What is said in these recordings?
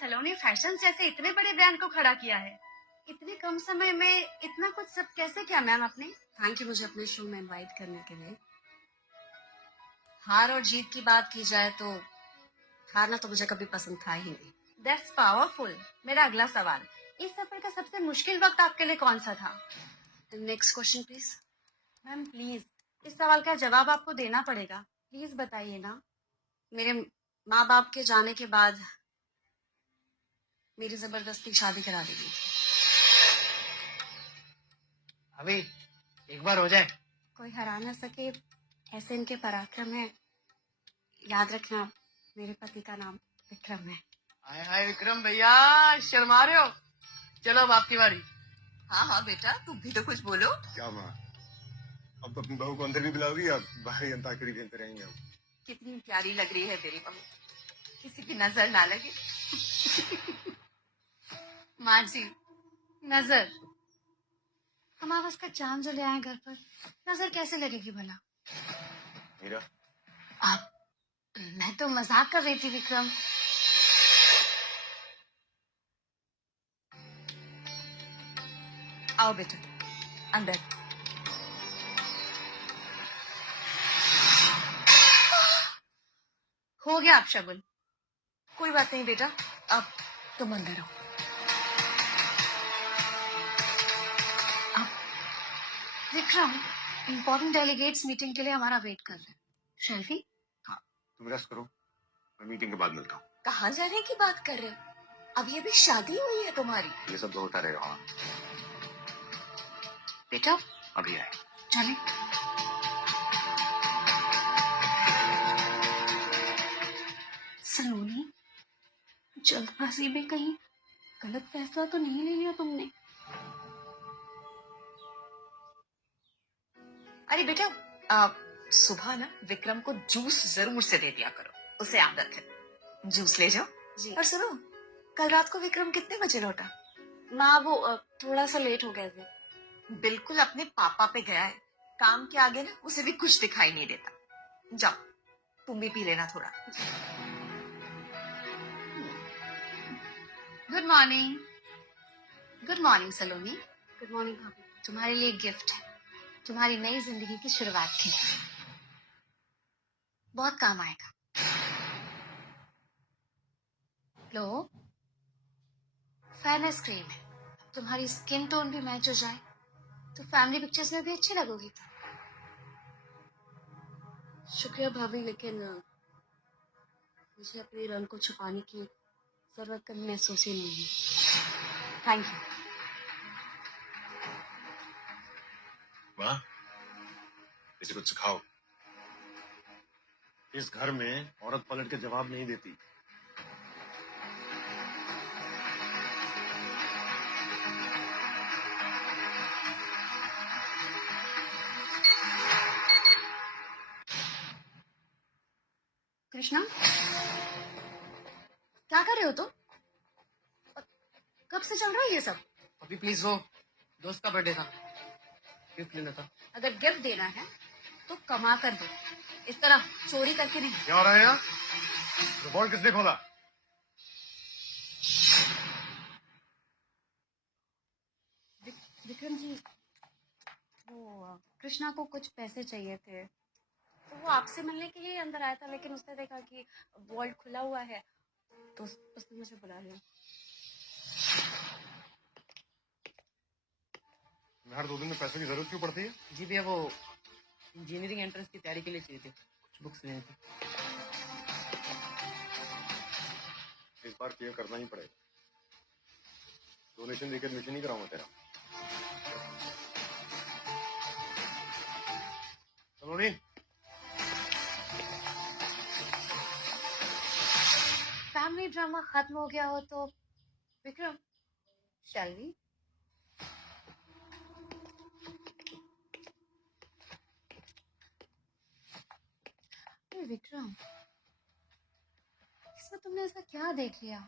सलोनी fashion जैसे इतने बड़े ब्रांड को खड़ा किया है। इतने कम समय में इतना कुछ सब कैसे किया मैम आपने? थैंक यू मुझे अपने शो में इनवाइट करने के लिए। हार और जीत की बात की जाए तो हारना तो मुझे कभी पसंद था ही नहीं। That's powerful. मेरा अगला सवाल, इस सफर का सबसे मुश्किल वक्त आपके लिए कौन सा था? Next question please. Ma'am please, इस सवाल का जवाब आपको देना पड़ेगा, प्लीज बताइए ना। मेरे माँ बाप के जाने के बाद मेरी जबरदस्ती शादी करा दी गई। अभी एक बार हो जाए। कोई हरा ना सके ऐसे इनके पराक्रम है। याद रखना मेरे पति का नाम विक्रम है। हाय हाय विक्रम भैया, शर्मा रहे हो? चलो अब आपकी बारी। हाँ हाँ बेटा, तुम भी तो कुछ बोलो। क्या माँ, अब अपनी बहू को अंदर भी बुलाओगी या बाहर ही अंताक्षरी खेलते रहेंगे हम? कितनी प्यारी लग रही है मेरी बहू, किसी की नजर ना लगे। माँ जी, नजर, हम आप उसका चांद जो ले आए घर पर, नजर कैसे लगेगी भला? मीरा, आप, मैं तो मजाक कर रही थी विक्रम। आओ बेटा अंदर। हो गया आप शगुन। कोई बात नहीं बेटा, अब तुम अंदर आओ। विक्रम, इम्पोर्टेंट डेलीगेट्स मीटिंग के लिए हमारा वेट कर रहे हैं। शेल्फी, हाँ तुम रेस्ट करो, मैं मीटिंग के बाद मिलता हूँ। कहाँ जाने की बात कर रहे हो? अभी अभी शादी हुई है तुम्हारी। ये सब तो होता रहेगा। हाँ बेटा अभी आए। चले। सलोनी, जल्दबाजी में कहीं गलत फैसला तो नहीं ले लिया तुमने? अरे बेटा, सुबह ना विक्रम को जूस जरूर से दे दिया करो, उसे याद रखे। जूस ले जाओ जी। और सुनो, कल रात को विक्रम कितने बजे लौटा? माँ वो थोड़ा सा लेट हो गए थे। बिल्कुल अपने पापा पे गया है। काम के आगे ना उसे भी कुछ दिखाई नहीं देता। जाओ तुम भी पी लेना थोड़ा। Good morning. गुड मॉर्निंग सलोनी, गुड मॉर्निंग भाभी। तुम्हारे लिए गिफ्ट है, तुम्हारी नई जिंदगी की शुरुआत के लिए। बहुत काम आएगा। लो, फेयरनेस क्रीम है, तुम्हारी स्किन टोन भी मैच हो जाए तो फैमिली पिक्चर्स में भी अच्छी लगोगी। शुक्रिया भाभी, लेकिन मुझे अपने रंग को छुपाने की जरूरत कभी महसूस ही नहीं हुई। Thank you. वाह, इसे कुछ सिखाओ। इस घर में औरत पलट के जवाब नहीं देती। कृष्णा, क्या कर रहे हो तुम? कब से चल रहा है ये सब? अभी प्लीज वो दोस्त का बर्थडे था, गिफ्ट लेना था। अगर गिफ्ट देना है तो कमा कर दो, इस तरह चोरी करके नहीं। क्या हो रहा है यहाँ? रिवॉल्ट किसने खोला? विक्रम जी, वो कृष्णा को कुछ पैसे चाहिए थे तो वो आपसे मिलने के लिए अंदर आया था, लेकिन उसने देखा कि वॉल्ट खुला हुआ है तो उसने मुझे बुला लिया। हर 2 दिन में पैसों की जरूरत क्यों पड़ती है? जी भैया, वो इंजीनियरिंग एंट्रेंस की तैयारी के लिए चाहिए थे, कुछ बुक्स लेनी थी। इस बार क्लियर करना ही पड़ेगा। डोनेशन देकर एडमिशन नहीं कराऊंगा तेरा। सलोनी, फैमिली ड्रामा खत्म हो गया हो तो विक्रम, शैल वी? विक्रम, इसमें तुमने ऐसा क्या देख लिया?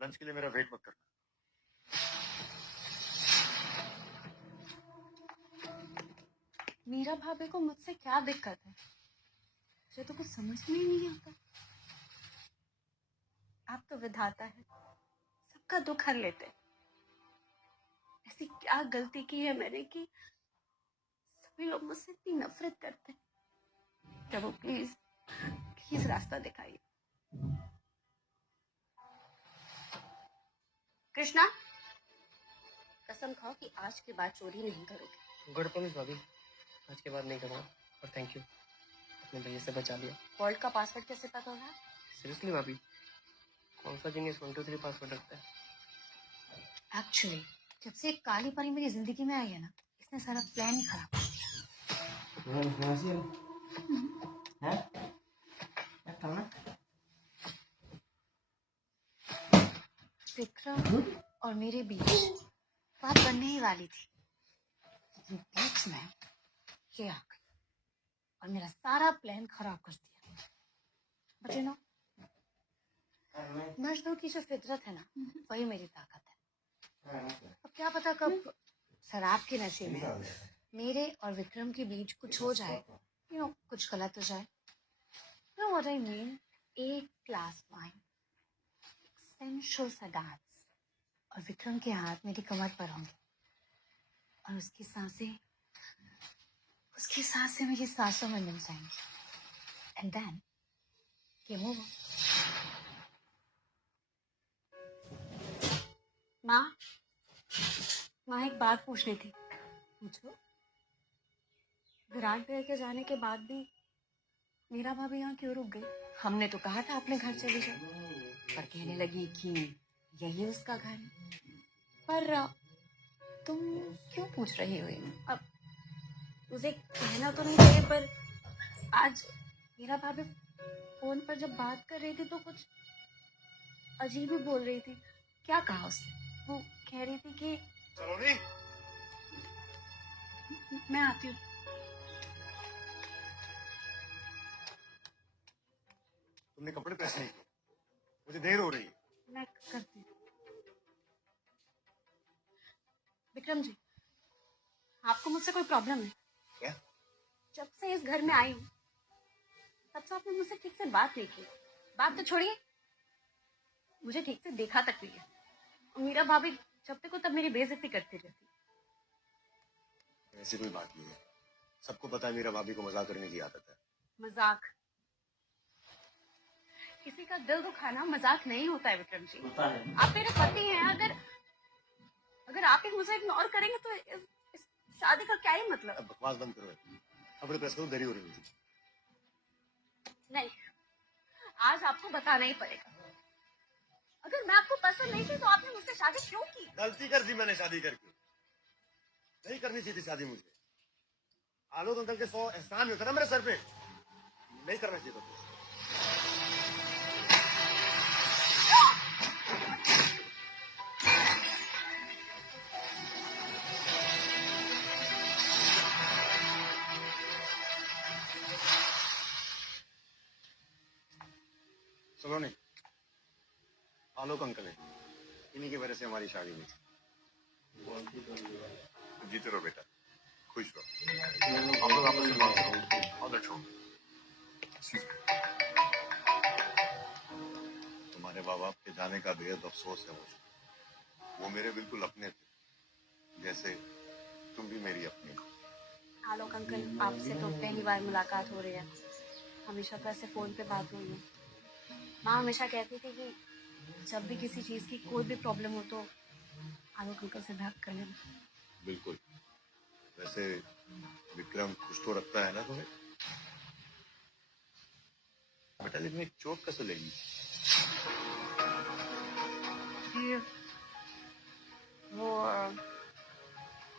लंच के लिए मेरा वेट मत करना। मीरा भाभी को मुझसे क्या दिक्कत है? मुझे तो कुछ समझ में ही नहीं आता। आप तो विधाता है, सबका दुख हर लेते। ऐसी क्या गलती की है मैंने कि सभी लोग मुझसे इतनी नफरत करते हैं। प्रभु प्लीज प्लीज रास्ता दिखाइए। कृष्णा, कसम खाओ कि आज के बाद चोरी नहीं करोगे। गुड प्रॉमिस भाभी, आज के बाद नहीं करूँगा। और थैंक यू, अपने भैया से बचा लिया। वॉल्ट का पासवर्ड कैसे पता होगा? सीरियसली भाभी, कौन सा जीनियस 1 2 3 पासवर्ड रखता है? एक्चुअली जब से एक काली परी मेरी जिंदगी में आई है ना, इसने सारा प्लान ही खराब कर दिया। विक्रम और मेरे बीच बात बनने ही वाली थी, लेकिन बीच में ये आ गई और मेरा सारा प्लान खराब कर दिया। बट यू नो, मर्दों की जो फितरत है ना, वही मेरी ताकत है। अब क्या पता कब शराब के नशे में मेरे और विक्रम के बीच कुछ हो जाए, यू नो, कुछ गलत हो जाए। You know what I mean? एक ग्लास वाइन, सेंशुअल सगाट्स और विक्रम के हाथ मेरी कमर पर होंगे और उसकी सांसें मेरी सांसों में मिल जाएंगी। And then game over. माँ, एक बात पूछनी थी। पूछो। विराट भैया के जाने के बाद भी मीरा भाभी यहाँ क्यों रुक गई? हमने तो कहा था अपने घर चली जाओ, पर कहने लगी कि यही उसका घर है। पर तुम क्यों पूछ रही हो ये? अब मुझे कहना तो नहीं चाहिए, पर आज मीरा भाभी फोन पर जब बात कर रही थी तो कुछ अजीब ही बोल रही थी। क्या कहा उसने? वो कह रही थी कि सलोनी, मैं आती हूँ। तुमने कपड़े प्रेस नहीं किए, मुझे देर हो रही है। मैं करती हूँ। विक्रम जी, आपको मुझसे कोई प्रॉब्लम है क्या? जब से इस घर में आई हूँ तब से आपने मुझसे ठीक से बात नहीं की। बात तो छोड़िए, मुझे ठीक से देखा तक नहीं है। और मीरा भाभी जब तक हो तब मेरी बेइज्जती करती रहती। ऐसी कोई बात नहीं है, सबको पता है मेरा भाभी को मजाक करने की आदत है। मजाक? किसी का दिल दुखाना मजाक नहीं होता है विक्रम जी। आप मेरे पति हैं, अगर आप ही मुझे इग्नोर करेंगे तो इस शादी का क्या ही मतलब? अब बकवास बंद करो, कपड़े प्रेस करो, देरी हो रही है मुझे। नहीं, आज आपको बताना ही पड़ेगा। अगर मैं आपको पसंद नहीं थी तो आपने मुझसे शादी क्यों की? गलती कर दी मैंने शादी करके, नहीं करनी चाहिए थी शादी मुझे। आलोक अंकल के 100 एहसान होता ना मेरे सर पे, नहीं करना चाहिए था। सलोनी, आलोक अंकल है, इन्हीं की वजह से हमारी शादी हुई थी। जीते रहो बेटा, खुश रहो। आप लोग आपस में बात करो। All that wrong. तुम्हारे माँ बाप के जाने का बेहद अफसोस है मुझे। वो मेरे बिल्कुल अपने थे, जैसे तुम भी मेरी अपनी हो। आलोक अंकल, आपसे तो पहली बार मुलाकात हो रही है, हमेशा तो ऐसे फोन पे बात हुई है। माँ हमेशा कहती थी कि जब भी किसी चीज की कोई भी प्रॉब्लम हो तो आलोक अंकल से बात कर लेना। बिल्कुल। वैसे विक्रम खुश तो रखता है ना तुम्हें? बेटा लेकिन एक चोट कैसे लगी? ये वो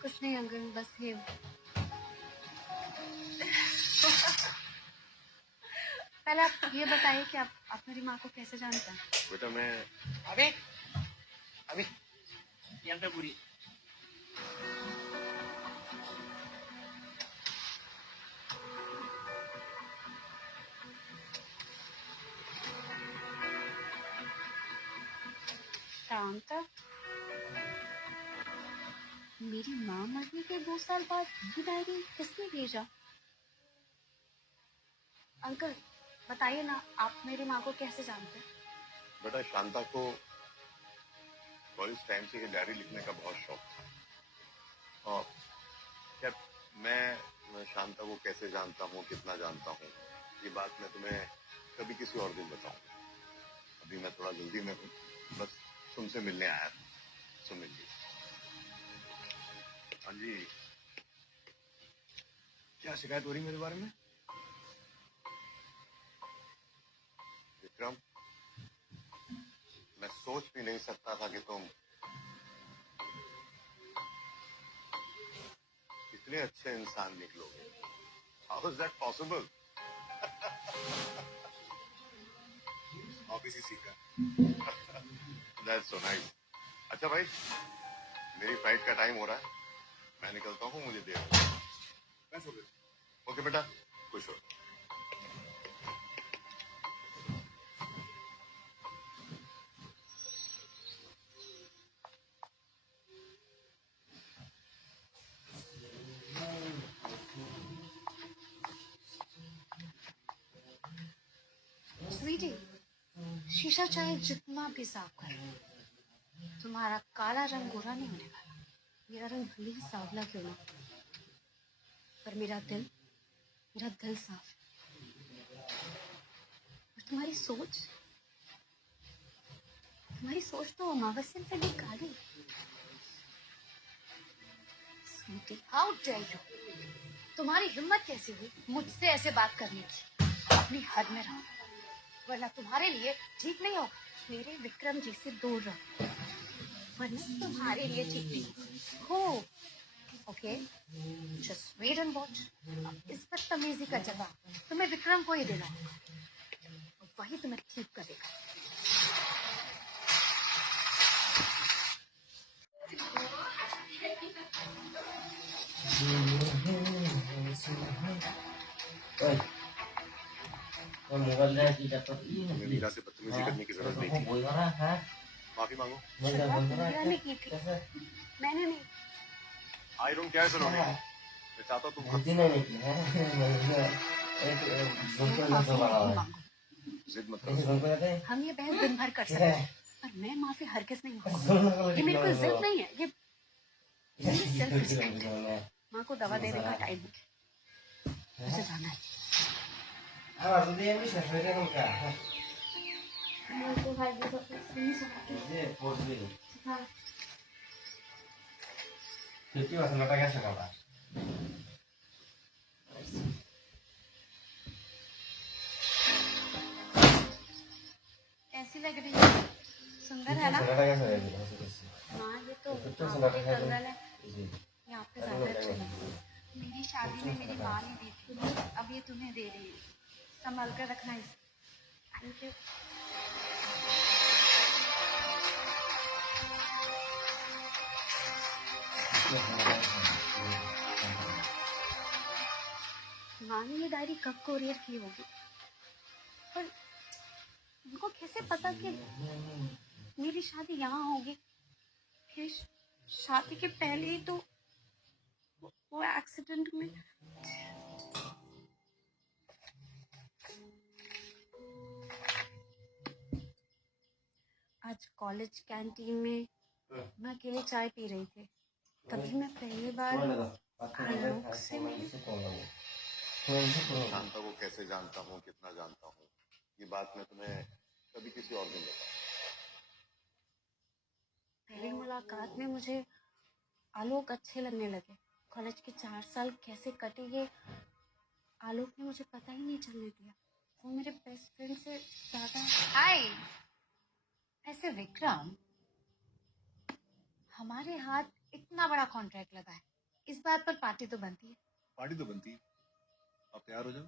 कुछ नहीं अंकल, बस ये पहले आप ये बताइए कि आप मेरी माँ को कैसे जानते हैं? बेटा मैं अभी अभी यहाँ पे पूरी शांता, मेरी माँ मरने के 2 साल बाद ये डायरी किसने भेजा? अंकल बताइए ना, आप मेरी माँ को कैसे जानते हैं? बेटा शांता को कॉलेज टाइम से ये डायरी लिखने का बहुत शौक था। और क्या मैं शांता को कैसे जानता हूँ, कितना जानता हूँ, ये बात मैं तुम्हें कभी किसी और दिन बताऊंगा। अभी मैं थोड़ा जल्दी में हूँ, बस तुमसे मिलने आया था, सो मिल लीजिए। हाँ जी, क्या शिकायत हो रही मेरे बारे में? विक्रम, मैं सोच भी नहीं सकता था कि तुम इतने अच्छे इंसान निकलोगे। How is that possible? Office ही सीखा। That's so nice. अच्छा भाई, मेरी फ्लाइट का टाइम हो रहा है, मैं निकलता हूँ, मुझे देर हो गई। ओके बेटा, खुश हो। स्वीटी, शीशा चाहे जितना भी साफ कर लो, तुम्हारा काला रंग गोरा नहीं होने वाला। मेरा रंग भले ही सांवला क्यों ना, पर मेरा दिल साफ है। और तुम्हारी सोच तो अमावस्या से भी काली। Sweetie, how dare you! तुम्हारी हिम्मत कैसे हुई मुझसे ऐसे बात करने की? अपनी हद में रहो, वरना तुम्हारे लिए ठीक नहीं होगा। मेरे विक्रम जी से दूर रहो, वरना तुम्हारे लिए ठीक नहीं हो। Okay, just wait and watch. इस बदतमीजी का जवाब तुम्हें विक्रम को ही देना होगा, और वही तुम्हें ठीक करेगा। तुम्हें मीरा से बदतमीजी करने की जरूरत नहीं थी, माफी मांगो। शुरुआत मीरा ने की थी, मैंने नहीं। आई डोंट केयर सलोनी, मैं चाहता हूँ तुम खुद जिद मत करो। हम ये बहस दिन भर कर सकते हैं, पर मैं माफी हरगिज नहीं मांगूंगी। ये मेरे को जिद नहीं है, ये मेरी सेल्फ रिस्पेक्ट है। माँ को दवा देने का टाइम हो गया, मुझे जाना है। कैसी लग रही है? सुंदर है ना? हाँ, ये तो आपकी कंगन है, ये आपके ज्यादा अच्छी लगी। मेरी शादी में मेरी माँ ने दी थी, अब ये तुम्हें दे रही है, संभाल कर रखना इसे। Thank you. माँ ने ये डायरी कब कोरियर की होगी, पर उनको कैसे पता कि मेरी शादी यहाँ होगी? फिर शादी के पहले ही तो वो एक्सीडेंट में। आज कॉलेज कैंटीन में मैं अकेले चाय पी रही थी, तभी मैं पहली बार आलोक से मिली। शांता को कैसे जानता हूँ, कितना जानता हूँ, ये बात मैं तुम्हें कभी किसी और दिन बताऊंगा। पहली मुलाकात में मुझे आलोक अच्छे लगने लगे। कॉलेज के 4 साल कैसे कटे ये आलोक ने मुझे पता ही नहीं चलने दिया। वो मेरे बेस्ट फ्रेंड से ज्यादा। हाय, ऐसे विक्रम, हमारे हाथ इतना बड़ा कॉन्ट्रैक्ट लगा है, इस बात पर पार्टी तो बनती है। पार्टी तो बनती है, आप तैयार हो जाओ।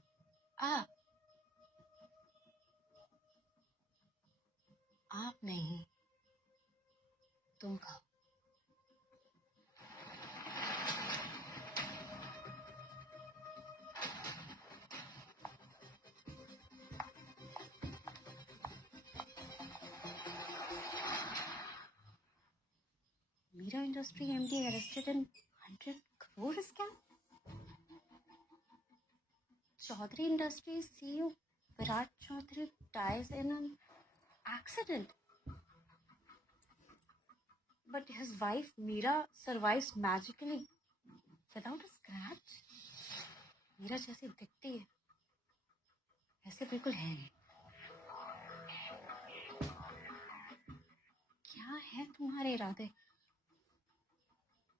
आप नहीं, तुम खाओ। Meera industry MD arrested in 100 crore scam. Chaudhary Industries CEO Virat Chaudhary dies in an accident. But his wife Meera survives magically without a scratch. Meera जैसी दिखती है ऐसे बिल्कुल है नहीं। क्या है तुम्हारे इरादे?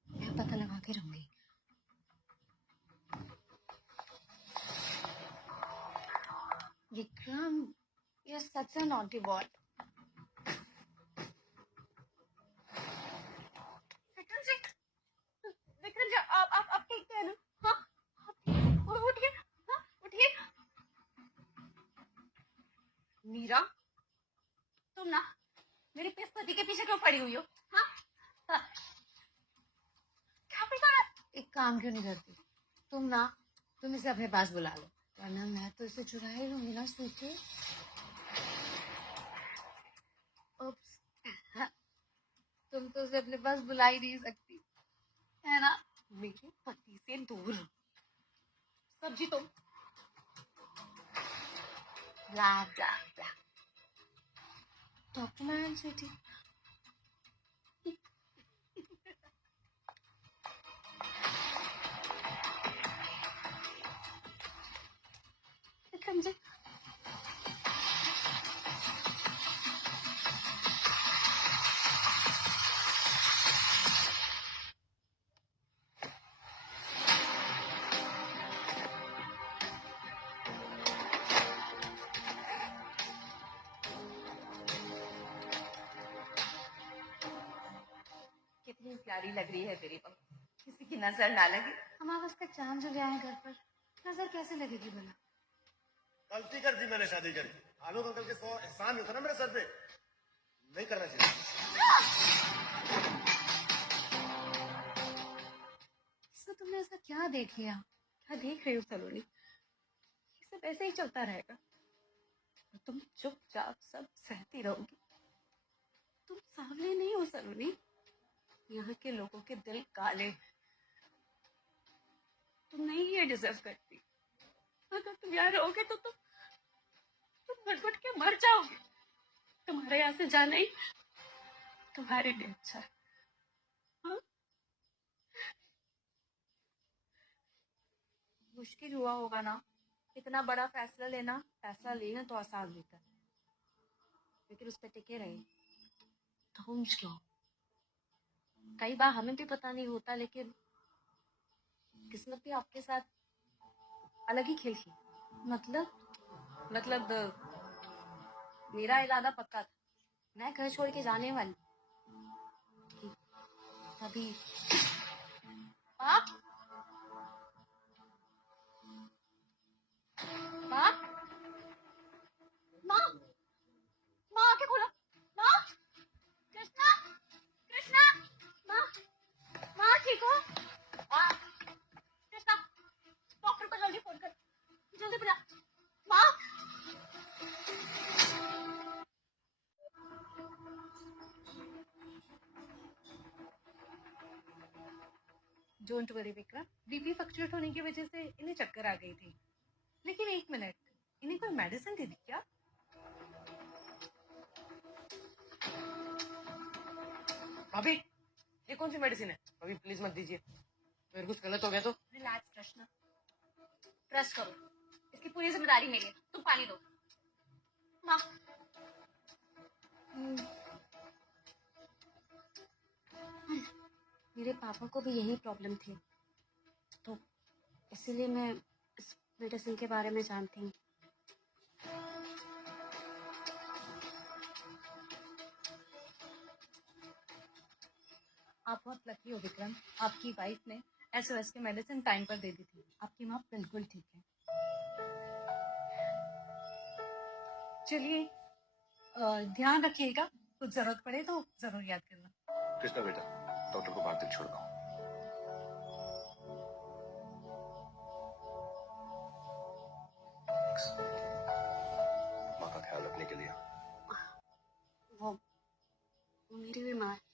मैं पता लगा के रहूंगी। Vikram, you're such a naughty boy. Vikram ji आप ठीक है ना? हाँ उठिए, हाँ उठिए। मीरा, तुम ना मेरे पति के पीछे क्यों पड़ी हुई हो? हाँ क्या पता? एक काम क्यों नहीं करती तुम इसे अपने पास बुला लो, वरना मैं तो इसे चुरा ही लूंगी ना स्वीटी। तुम तो उसे अपने पास बुला ही नहीं सकती, है ना? मेरे पति से दूर सब्जी तुम। ब्ला ब्ला ब्ला। Talk to my hand, sweetie. Vikram ji कितनी प्यारी लग रही है तेरी बहू, किसी की नजर ना लगे। हमारा उसका चांद जो गया है घर पर, नजर कैसे लगेगी भला? गलती कर दी मैंने शादी करके। आलोक अंकल के 100 एहसान नहीं होता ना मेरे सर पे, नहीं करना चाहिए। इसमें तुमने ऐसा क्या देख लिया? क्या देख रही हो सलोनी? ये सब ऐसे ही चलता रहेगा और तुम चुपचाप सब सहती रहोगी। तुम सावले नहीं हो सलोनी, यहाँ के लोगों के दिल काले। तुम नहीं ये डिजर्व करती। अगर तुम यहाँ रहोगे तो तुम घुट के मर जाओगे। तुम्हारे यहाँ से जाना ही तुम्हारे लिए अच्छा है। हाँ? मुश्किल हुआ होगा ना, इतना बड़ा फैसला लेना तो आसान होता है, लेकिन उस पर टिके रहे तो मुश्किल हो। कई बार हमें भी पता नहीं होता, लेकिन किस्मत भी आपके साथ अलग ही खेल की। मतलब मेरा इरादा पक्का था, मैं घर छोड़ के जाने वाली थी। तभी पाप पाप माँ माँ आके खोलो। माँ, कृष्णा कृष्णा, माँ माँ ठीक हो? कृष्णा, डॉक्टर को जल्दी फोन कर, जल्दी बुला। माँ don't worry Vikram, BP fluctuate होने की वजह से इन्हें चक्कर आ गई थी। लेकिन एक मिनट, इन्हें कोई मेडिसिन दे दी क्या? भाभी, ये कौन सी मेडिसिन है? भाभी प्लीज मत दीजिए, अगर कुछ गलत हो गया तो। रिलैक्स कृष्णा, ट्रस्ट करो, इसकी पूरी जिम्मेदारी मेरी है। तुम पानी दो। माँ मेरे पापा को भी यही प्रॉब्लम थी, तो इसीलिए मैं इस मेडिसिन के बारे में जानती हूँ। आप बहुत लकी हो विक्रम, आपकी वाइफ ने SOS के मेडिसिन टाइम पर दे दी थी। आपकी माँ बिल्कुल ठीक है। चलिए, ध्यान रखिएगा, कुछ जरूरत पड़े तो जरूर याद करना। कृष्णा बेटा, डॉक्टर को बाहर तक छोड़ दो। माँ का ख्याल रखने के लिए। वो मेरी भी माँ है।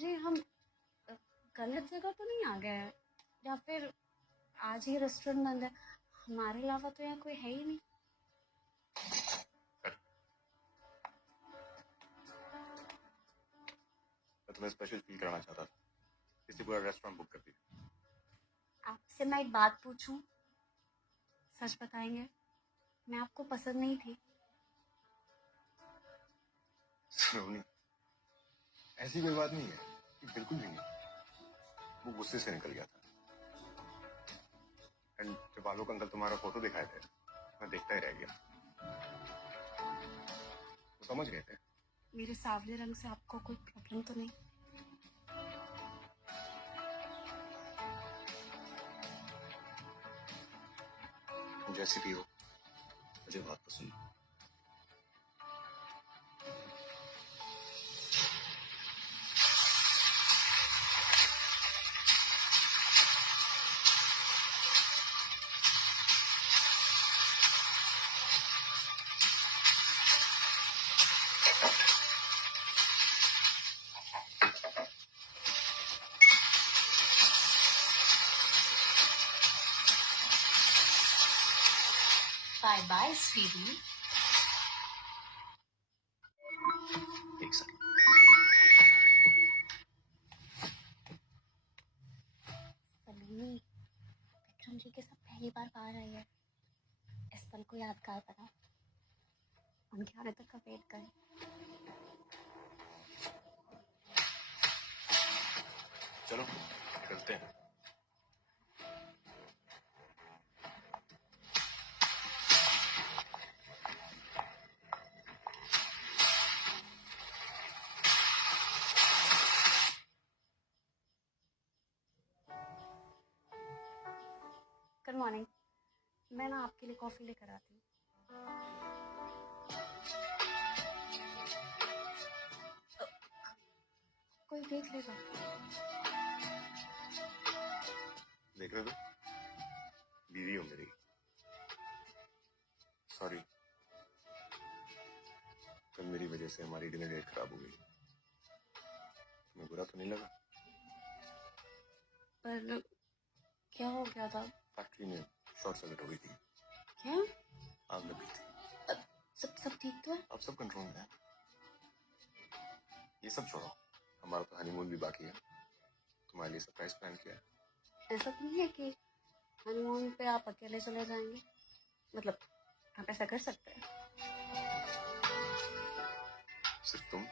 जी हम गलत जगह तो नहीं आ गए हैं, या फिर आज ही रेस्टोरेंट बंद है? हमारे अलावा तो यहाँ कोई है ही नहीं। मैं तुम्हें स्पेशल फील कराना चाहता था, इसलिए पूरा रेस्टोरेंट बुक कर दिया। आपसे मैं एक बात पूछूं, सच बताएंगे? मैं आपको पसंद नहीं थी। सलोनी, ऐसी कोई बात नहीं है, बिल्कुल भी नहीं। वो गुस्से से निकल गया था। एंड जब आलोक अंकल तुम्हारा फोटो दिखाए थे, मैं देखता ही रह गया। वो समझ गए थे। मेरे सावले रंग से आपको कोई प्रॉब्लम तो नहीं? जैसी भी हो, मुझे बहुत पसंद है। Bye bye sweetie. एक सेकंड। सलोनी, विक्रम जी के साथ पहली बार बाहर आई है, इस पल को यादगार बनाओ। उनके आने तक का वेट करें। चलो निकलते हैं। गुड मॉर्निंग, मैं ना आपके लिए कॉफी लेकर आती हूँ। कोई देख लेगा। देख रहे हो, बीवी हो मेरी। सॉरी, कल मेरी वजह से हमारी डिनर डेट खराब हो गई। तुम्हें बुरा तो नहीं लगा? पर क्या हो गया था? फैक्ट्री में शॉर्ट सर्किट हो गई थी। क्या? आग लगी थी। सब ठीक तो है? अब सब कंट्रोल में है। ये सब छोड़ो, हमारा तो हनीमून भी बाकी है। तुम्हारे लिए सरप्राइज प्लान किया है। ऐसा तो नहीं है कि हनीमून पे आप अकेले चले जाएंगे? मतलब आप ऐसा कर सकते हैं? सिर्फ तुम?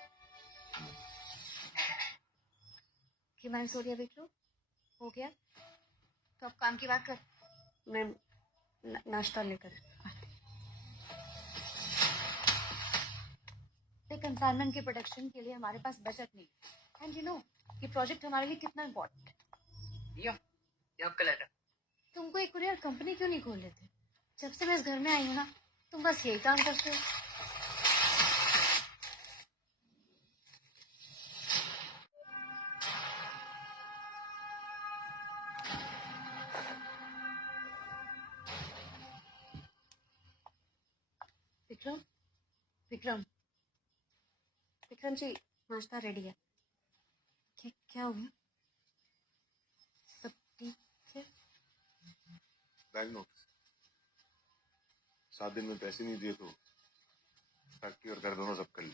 कि मैंने सो लिया विक्रम? हो गया तो अब काम की बात कर। मैं नाश्ता लेकर कंसाइनमेंट के प्रोडक्शन के लिए हमारे पास बजट नहीं है। एंड यू नो ये प्रोजेक्ट हमारे लिए कितना इम्पोर्टेंट है। ये आपका लेटर। तुमको एक कुरियर कंपनी क्यों नहीं खोल लेते? जब से मैं इस घर में आई हूँ ना, तुम बस यही काम करते हो। विक्रम, विक्रम, विक्रम जी, नाश्ता रेडी है। क्या हो गया? सब ठीक है? बैंक नोटिस 7 दिन में पैसे नहीं दिए तो फैक्ट्री और घर दोनों सब कर ली।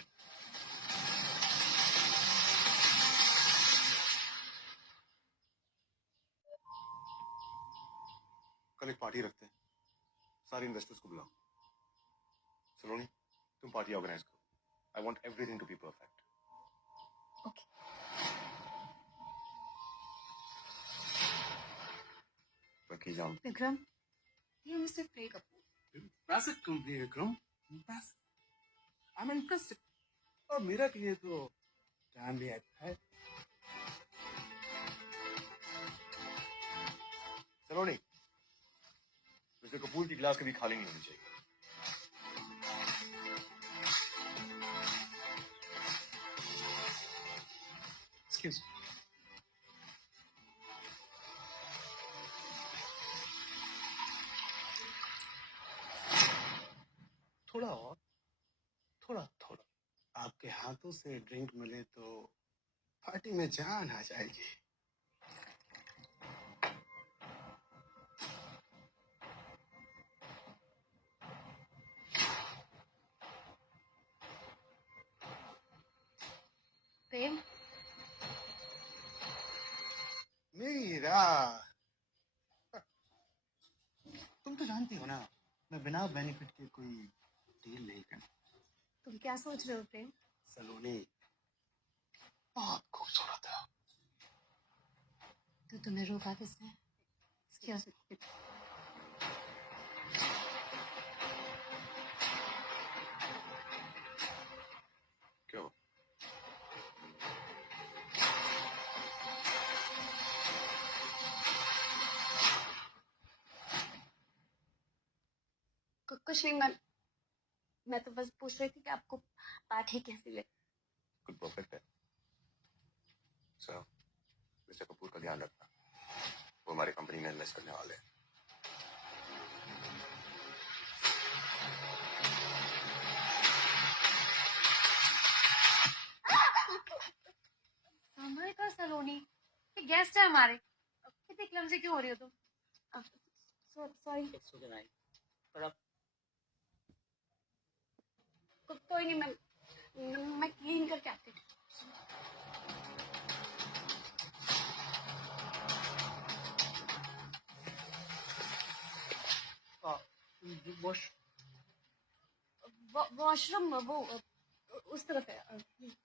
कल एक पार्टी रखते हैं, सारे इन्वेस्टर्स को बुलाओ। सलोनी, तुम पार्टी ऑर्गेनाइज करो। I want everything to be perfect. Okay. बाकी जाओ। विक्रम, ये मिस्टर प्ले Kapoor. Pass it to me, Vikram. Pass it. I'm interested. और मेरा के लिए तो टाइम भी आता है। सलोनी, मिस्टर कपूर की गिलास कभी खाली नहीं होनी चाहिए। Excuse me. थोड़ा और, थोड़ा थोड़ा। आपके हाथों से ड्रिंक मिले तो पार्टी में जान आ जाएगी। प्रेम, मीरा, तुम तो जानती हो ना, मैं बिना बेनिफिट के कोई डील नहीं करता। तुम क्या सोच रहे हो प्रेम? सलोनी बहुत खूबसूरत है। तो तुम्हें रोका किसने? क्या क्यों? कुछ नहीं, मैं तो बस पूछ रही थी कि आपको पार्टी कैसी लगी। कुछ परफेक्ट है। सर, मिस्टर कपूर का ध्यान रखना, वो हमारी कंपनी में इन्वेस्ट करने वाले हैं। हमारे पास सलोनी, गेस्ट है हमारे, कितनी क्लमजी क्यों हो रही हो तुम? सॉरी, कोई नहीं, मैं क्लीन करके आती हूँ। वॉशरूम वो उस तरफ है,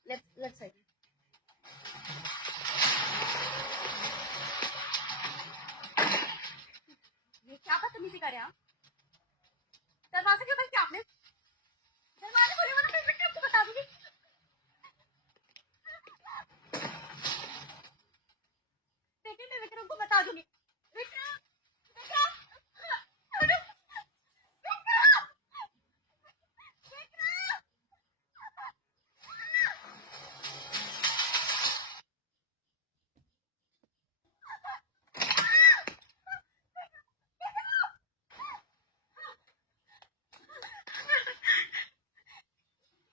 लेफ्ट साइड। ये क्या बदतमीजी कर रहे हैं आप? दरवाजा क्यों बंद किया आपने? दरवाजा खोलो वरना मैं आपको बता दूंगी। देखिए मैं विक्रम को बता दूंगी। विक्रम, विक्रम, विक्रम,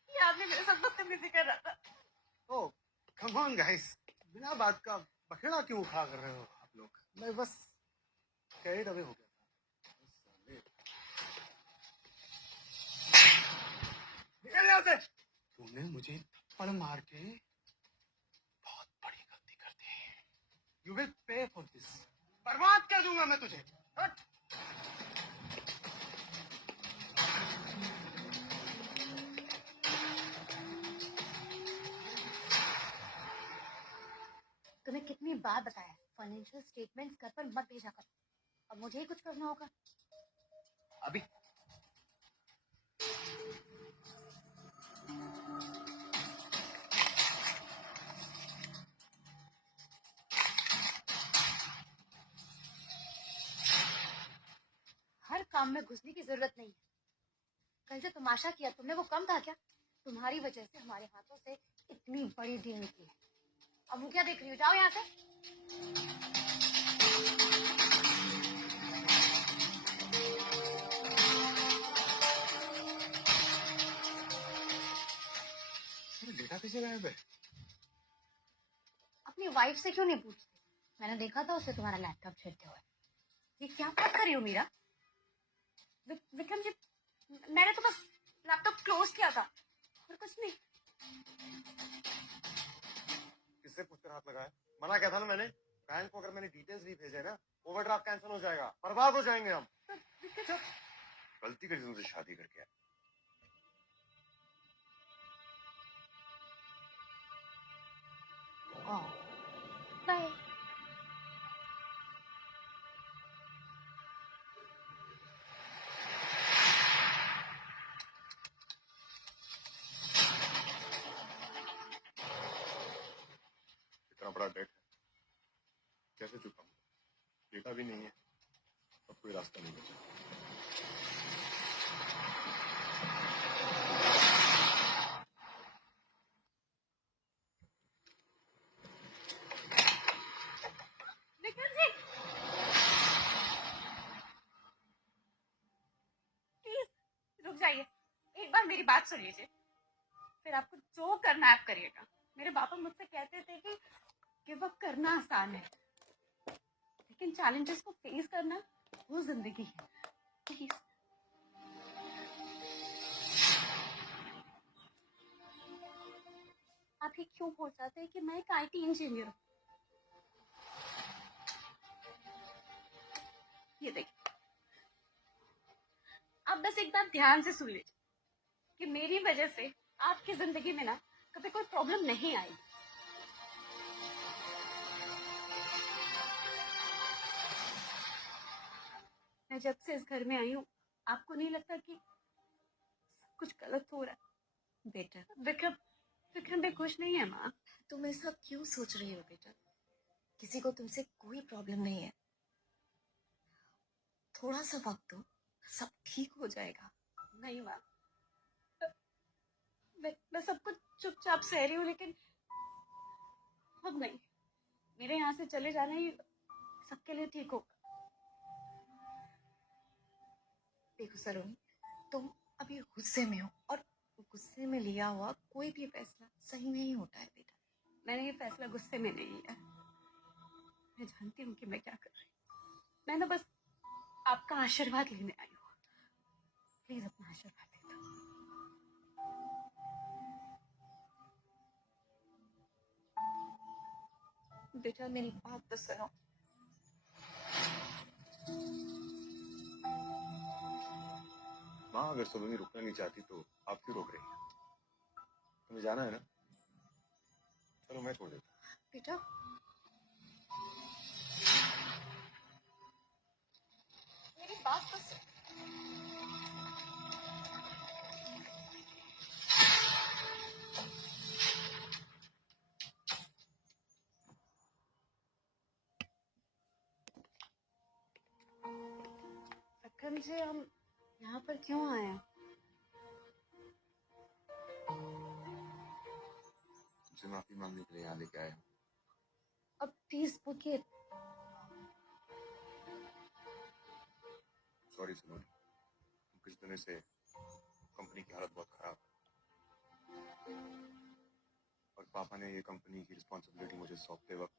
ये आपने मेरे साथ बदतमीजी कर रहा था। ओह, कम ऑन गाइस, बिना बात का बखेड़ा क्यों खड़ा कर रहे हो आप लोग? मैं बस कैरिड अवे हो गया था। निकल यहाँ से! तूने मुझे थप्पड़ मार के बहुत बड़ी गलती कर दी। You will pay for this. बर्बाद कर दूंगा मैं तुझे। हट! तुम्हें कितनी बार बताया फाइनेंशियल स्टेटमेंट्स घर पर मत भेजा कर। अब मुझे ही कुछ करना होगा। अभी हर काम में घुसने की जरूरत नहीं है। कल जो तमाशा किया तुमने वो कम था क्या? तुम्हारी वजह से हमारे हाथों से इतनी बड़ी डील निकली है। अब वो क्या देख रही हो? जाओ यहाँ से। डेटा कैसे गायब है? अपनी वाइफ से क्यों नहीं पूछते? मैंने देखा था उसे तुम्हारा लैपटॉप छेड़ते हुए। ये क्या बात कर रही हो मीरा? विक्रम जी, मैंने तो बस लैपटॉप क्लोज किया था और कुछ नहीं। किससे पूछकर हाथ लगाया? मना किया था ना मैंने। बैंक को अगर मैंने डिटेल्स नहीं भेजे ना, ओवरड्राफ्ट कैंसिल हो जाएगा, बर्बाद हो जाएंगे हम। गलती करी तुमसे शादी करके। बाय। इतना बड़ा डेट है, कैसे चुकाऊं? डेटा भी नहीं है, अब कोई रास्ता नहीं बचा। विक्रम जी, प्लीज रुक जाइए, एक बार मेरी बात सुन लीजिए, फिर आपको जो करना है आप करिएगा। मेरे पापा मुझसे कहते थे कि गिव अप करना आसान है, लेकिन चैलेंजेस को फेस करना वो जिंदगी है। प्लीज आप ये क्यों भूल जाते हैं कि मैं एक आईटी इंजीनियर हूँ? ये देखिए, आप बस एक बार ध्यान से सुन लीजिए कि मेरी वजह से आपकी जिंदगी में ना कभी कोई प्रॉब्लम नहीं आएगी। मैं जब से इस घर में आई हूँ, आपको नहीं लगता कि सब कुछ गलत हो रहा है? बेटा, विक्रम विक्रम भी खुश नहीं है माँ। तुम ऐसा क्यों सोच रही हो बेटा? किसी को तुमसे कोई प्रॉब्लम नहीं है। थोड़ा सा वक्त दो, सब ठीक हो जाएगा। नहीं माँ, मैं सब कुछ चुपचाप सह रही हूँ, लेकिन अब नहीं। मेरे यहाँ से चले जाना ही सबके लिए ठीक होगा। देखो सलोनी, तुम अभी गुस्से में हो और गुस्से में लिया हुआ कोई भी फैसला सही नहीं होता है बेटा। मैंने ये फैसला गुस्से में नहीं लिया। मैं जानती हूँ कि मैं क्या कर रही हूँ। मैं ना बस आपका आशीर्वाद लेने आई हूँ। प्लीज अपना आशीर्वाद दे दो। बेटा मेरी बात तो सुनो। माँ अगर सलोनी रुकना नहीं चाहती तो आप क्यों रोक रही हैं? तुम्हें जाना है ना? चलो मैं छोड़ देता हूँ। बेटा मेरी बात तो सुनो। विक्रम जी, हम यहाँ पर क्यों आए हैं? तुमसे माफी मांगने के लिए यहाँ लेके आया हूँ। अब प्लीज पूछिए। सॉरी सलोनी, कुछ दिनों से कंपनी की हालत बहुत खराब है और पापा ने ये कंपनी की रिस्पॉन्सिबिलिटी मुझे सौंपते वक्त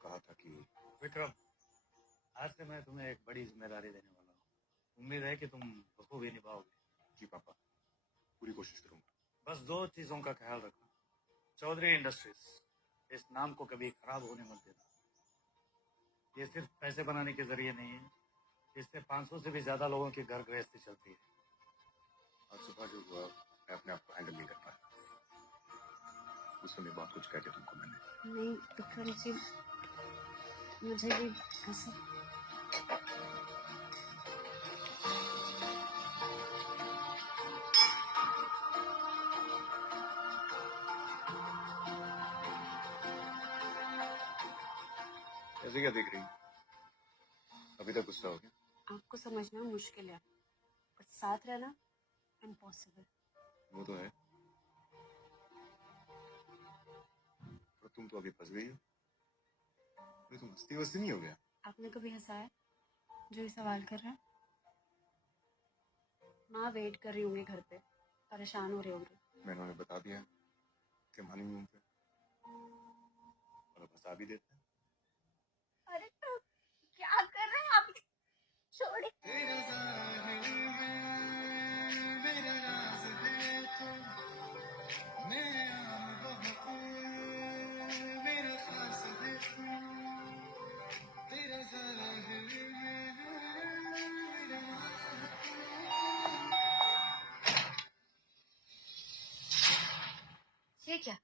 कहा था कि विक्रम, आज से मैं तुम्हें एक बड़ी जिम्मेदारी देने वाला हूँ। उम्मीद है कि तुम बखूबी निभाओगे। जी पापा, पूरी कोशिश करूंगा। बस 2 चीजों का ख्याल रखना। चौधरी इंडस्ट्रीज, इस नाम को कभी खराब होने मत देना। ये सिर्फ पैसे बनाने के जरिए नहीं है, इससे 500 से भी ज्यादा लोगों की घर गृहस्थी चलती है। आज सुबह जो हुआ मैं अपने आप को हैंडल नहीं कर पाया। उस समय बहुत कुछ कह दिया तुमको मैंने। नहीं विक्रम जी, मुझे भी ऐसा ऐसे क्या देख रही हो? अभी तक गुस्सा हो गया? आपको समझना मुश्किल है, पर साथ रहना इम्पॉसिबल। वो तो है, पर तुम तो अभी फंस गई हो। अरे तुम हंसती वस्ती नहीं हो गया? आपने कभी हंसाया जो ये सवाल कर रहा है? माँ वेट कर रही होंगी घर पे, परेशान हो रहे होंगे। मैंने उन्हें बता दिया कि हम हनीमून पे और अब हंसा भी देते हैं। अरे तो क्या कर रहे हैं आप? छोड़िए। ये क्या?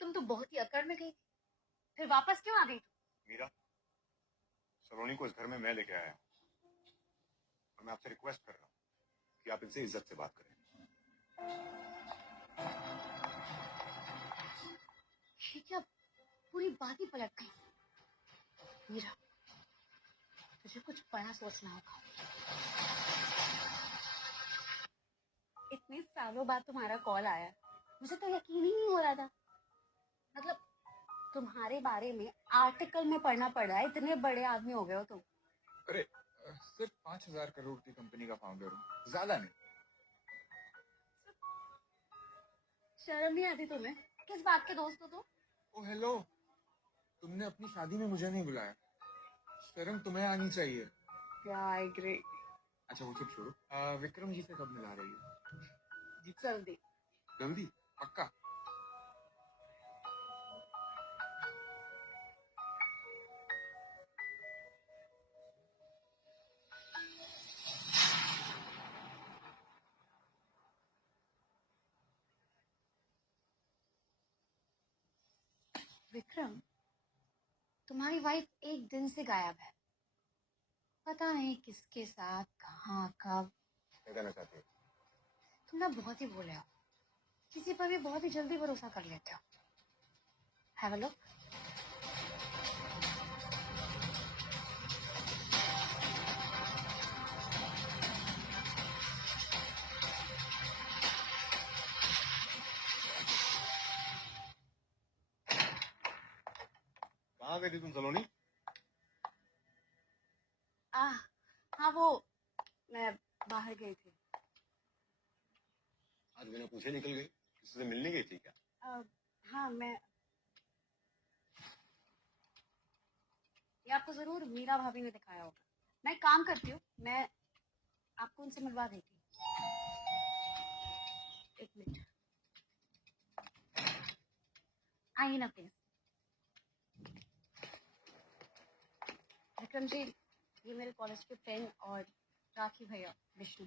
तुम तो बहुत ही अकड़ में गई थी। फिर वापस क्यों आ गई? मीरा, सलोनी को इस घर में मैं लेके आया हूँ और मैं आपसे रिक्वेस्ट कर रहा हूँ कि आप इनसे इज्जत से बात करें। ये क्या? पूरी बात ही पलट गई। मीरा, तुझे कुछ बड़ा सोचना होगा। इतने सालों बाद तुम्हारा कॉल आया, मुझे तो यकीन ही नहीं हो रहा था। मतलब तुम्हारे बारे में आर्टिकल में पढ़ना पड़ रहा है, इतने बड़े आदमी हो गए हो तुम। अरे सिर्फ 5,000 करोड़ की कंपनी का फाउंडर हूँ, ज्यादा नहीं। शर्म नहीं आती तुम्हें? किस बात के दोस्त हो तुम? ओ हेलो, तुमने अपनी शादी में मुझे नहीं बुलाया। शर्म तुम्हें आनी चाहिए। क्या आई ग्रे अच्छा वो सब छोड़ो, विक्रम जी से कब मिला रही हो? जल्दी। जल्दी? पक्का? विक्रम, तुम्हारी वाइफ एक दिन से गायब है। पता नहीं किसके साथ, कहाँ, कब। क्या कहना चाहते हो? तुम ना बहुत ही भोले हो, किसी पर भी बहुत ही जल्दी भरोसा कर लेते हो। Have a look. कहाँ गई थी तुम सलोनी? हाँ वो मैं बाहर गई थी। आज बिना पूछे निकल गई, किसी से मिलने गई थी क्या? हाँ मैं ये आपको जरूर मीरा भाभी ने दिखाया होगा। मैं काम करती हूँ, मैं आपको उनसे मिलवा देती हूँ। एक मिनट आइए ना प्लीज। विक्रम जी, ये मेरे कॉलेज के फ्रेंड और राखी भैया विष्णु।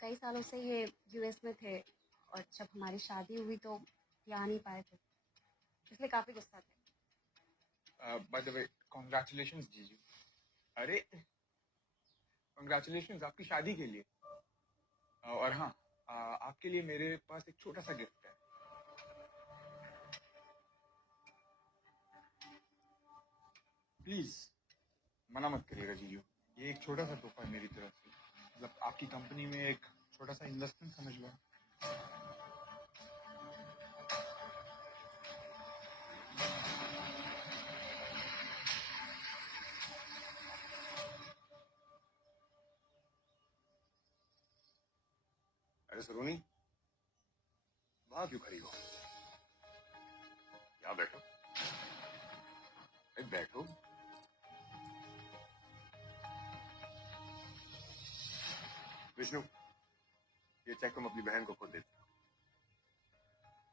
कई सालों से ये यूएस में थे और जब हमारी शादी हुई तो ये आ नहीं पाए थे, इसलिए काफी गुस्सा थे। बाय द वे कॉन्ग्रेचुलेशंस जीजू। अरे कॉन्ग्रेचुलेशंस आपकी शादी के लिए। और हाँ, आपके लिए मेरे पास एक छोटा सा गिफ्ट है। प्लीज मना मत करिएगा जीजू, ये एक छोटा सा तोहफा है मेरी तरफ से। मतलब आपकी कंपनी में एक छोटा सा इन्वेस्टमेंट समझ लो। अरे सलोनी, वहां क्यों खड़ी हो? यहाँ बैठो। अरे बैठो। विष्णु, ये चेक तुम अपनी बहन को खुद देते हो।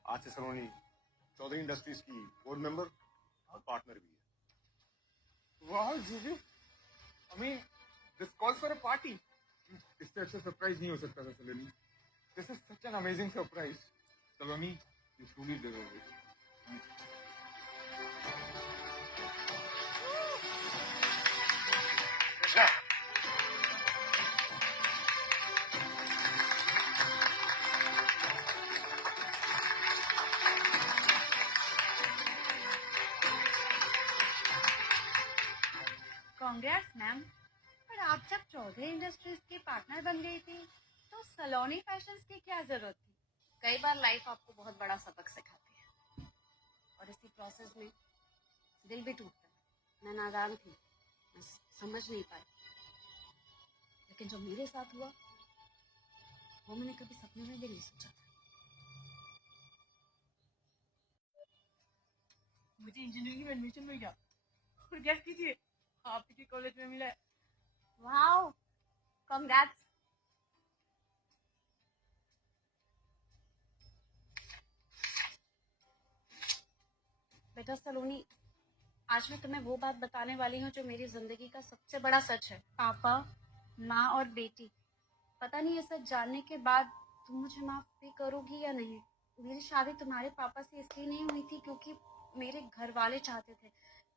आज से सलोनी चौधरी इंडस्ट्रीज की बोर्ड मेंबर और पार्टनर भी है। वाह जीजू, I mean this calls for a party. इससे अच्छा सरप्राइज नहीं हो सकता था Saloni. This is such an amazing surprise. Saloni, you truly deserve it. Congrats ma'am, पर आप जब चौधरी इंडस्ट्रीज की पार्टनर बन गई थी तो सलोनी फैशंस की क्या जरूरत थी? कई बार लाइफ आपको बहुत बड़ा सबक सिखाती है और इसी प्रोसेस में दिल भी टूटता है। मैं नादान थी, मैं समझ नहीं पाई, लेकिन जो मेरे साथ हुआ वो मैंने कभी सपने में भी नहीं सोचा था। मुझे इंजीनियरिंग में एडमिशन मिल गया और गैस कीजिए आपके कॉलेज में मिला है। Wow, congrats. बेटा सलोनी, आज मैं तुम्हें वो बात बताने वाली हूँ जो मेरी जिंदगी का सबसे बड़ा सच है। पापा, माँ और बेटी, पता नहीं ये सच जानने के बाद तुम मुझे माफ भी करोगी या नहीं। मेरी शादी तुम्हारे पापा से इसलिए नहीं हुई थी क्योंकि मेरे घर वाले चाहते थे।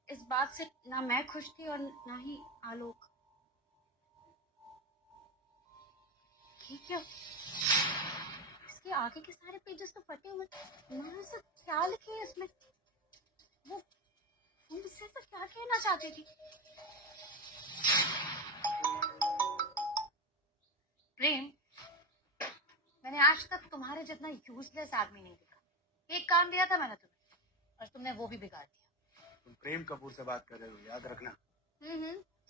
इस बात से ना मैं खुश थी और ना ही आलोक। ठीक है, इसके आगे के सारे पेजेस तो फटे हुए। मैंने सब क्या लिखे है इसमें? वो मुझसे सब क्या कहना चाहती थी? प्रेम, मैंने आज तक तुम्हारे जितना यूजलेस आदमी नहीं देखा। एक काम दिया था मैंने तुम्हें और तुमने वो भी बिगाड़ दिया। तुम प्रेम कपूर से बात कर रहे हो, याद रखना।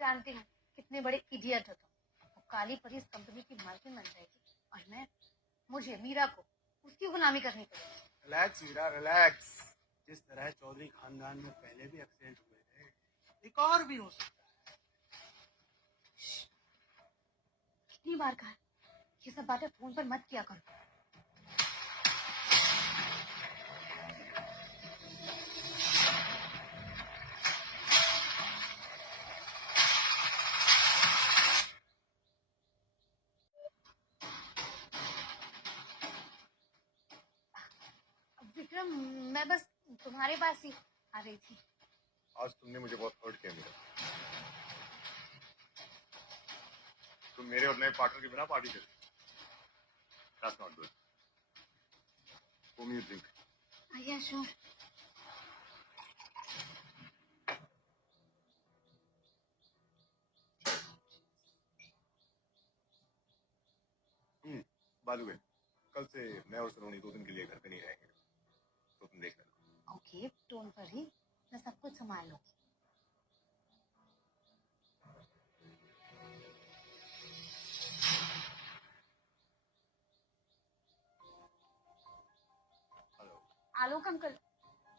जानती हूँ कितने बड़े इडियट हो तुम। वो काली परी इस कंपनी की मालकिन बन जाएगी और मुझे मीरा को उसकी गुलामी करनी पड़ेगी। Relax Meera relax. जिस तरह चौधरी खानदान में पहले भी एक्सीडेंट हुए थे, एक और भी हो सकता है। कितनी बार कहा है, ये सब बातें फोन पर मत किया करो। विक्रम, मैं बस तुम्हारे पास ही आ रही थी। आज तुमने मुझे बहुत हर्ट किया मीरा। तुम मेरे और नए पार्टनर के बिना पार्टी कर। That's not good. Pour me a drink. Yeah, sure. By the way, कल से मैं और सलोनी 2 दिन के लिए घर पे नहीं रहेंगे, तो तुम देख लेना। ओके, डोंट वरी, मैं सब कुछ संभाल लूंगी। हेलो। आलोक अंकल,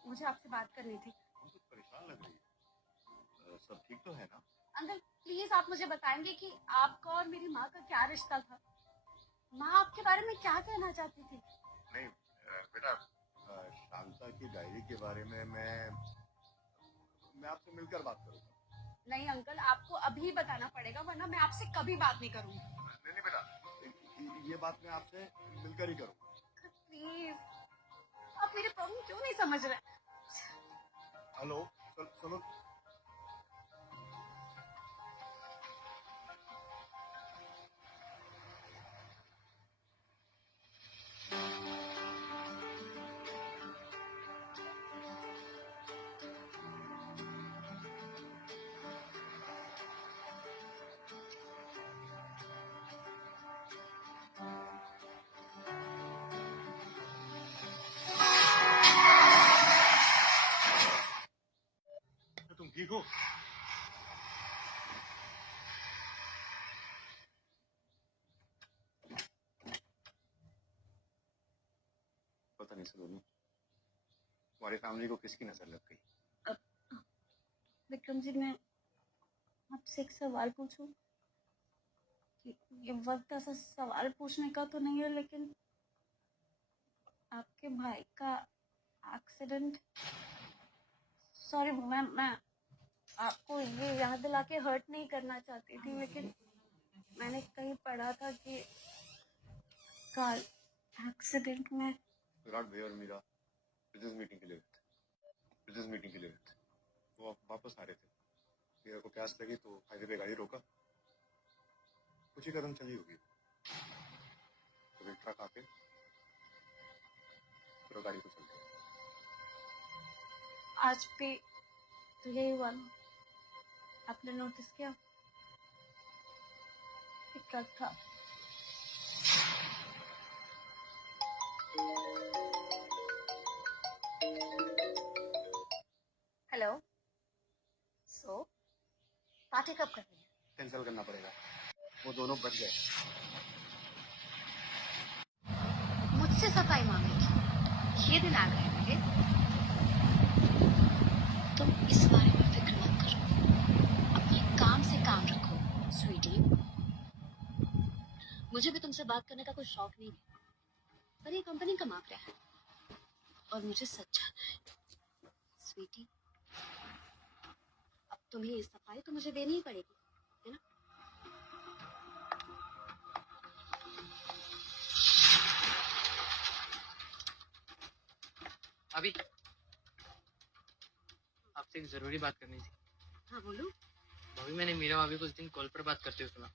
मुझे आपसे बात करनी थी। तुम कुछ परेशान लग रही है। सब ठीक तो है ना? अंकल प्लीज आप मुझे बताएंगे कि आपका और मेरी माँ का क्या रिश्ता था। माँ आपके बारे में क्या कहना चाहती थी? नहीं बेटा, शांता की डायरी के बारे में मैं आपसे मिलकर बात करूंगा। नहीं अंकल, आपको अभी बताना पड़ेगा वरना मैं आपसे कभी बात नहीं करूंगी। नहीं बेटा, ये बात मैं आपसे मिलकर ही करूंगा। प्लीज, आप मेरी प्रॉब्लम क्यों नहीं समझ रहे? हेलो, सुनो। तुम ठीक हो? पता नहीं सलोनी, तुम्हारी फैमिली को किसकी नजर लग गई? विक्रम जी, मैं आपसे एक सवाल पूछूं? ये वक्त ऐसा सवाल पूछने का तो नहीं है, लेकिन आपके भाई का एक्सीडेंट, सॉरी, मैं आपको ये याद दिला के हर्ट नहीं करना चाहती थी, लेकिन मैंने कहीं पढ़ा था कि कार एक्सीडेंट में विराट भैया और मीरा बिजनेस मीटिंग के लिए गए थे। वो वापस आ रहे थे। मीरा को प्यास लगी तो हाईवे पे गाड़ी रोका, कुछ ही कदम चली होगी तो एक ट्रक आके फिर गाड़ी को चल गया। आज भी तो यही हुआ ना? आपने नोटिस किया? एक ट्रक था। हेलो, सो पार्टी कब करनी है? कैंसिल करना पड़ेगा, वो दोनों बच गए। मुझसे सफाई मांगेगी, ये दिन आ गए मेरे। तुम इस बारे में फिक्र मत करो, अपने काम से काम रखो स्वीटी। मुझे भी तुमसे बात करने का कोई शौक नहीं है, पर ये कंपनी का मामला है और मुझे सच जानना है स्वीटी। अब तुम्हें ये सफाई तो मुझे देनी ही पड़ेगी, है ना? अभी आपसे एक जरूरी बात करनी थी। हाँ बोलो। भाभी, मैंने मीरा भाभी को उस दिन कॉल पर बात करते हुए सुना।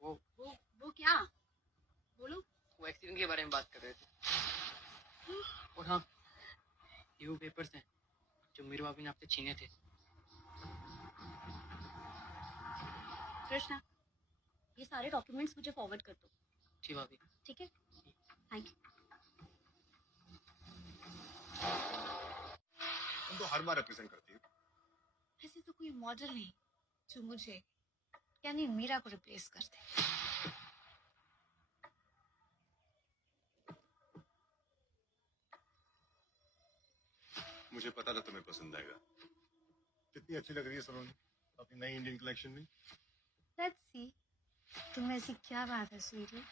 वो क्या? बोलो। वो एक्सीडेंट के बारे में बात कर रहे थे। और हाँ, ये वो पेपर्स हैं जो मीरा भाभी ने आपसे छीने थे। कृष्णा, ये सारे डॉक्यूमेंट्स मुझे फॉरवर्ड कर दो। जी भाभी। ठीक है, थैंक यू। तुम तो हर बार रिप्रेजेंट करती हो। ऐसे तो कोई मॉडल नहीं जो मुझे यानी मीरा को रिप्लेस कर दे। मुझे पता था तुम्हें पसंद आएगा। कितनी अच्छी लग रही है सलोनी अपनी नई इंडियन कलेक्शन में। लेट्स सी, तुम ऐसी क्या बात है स्वीटी?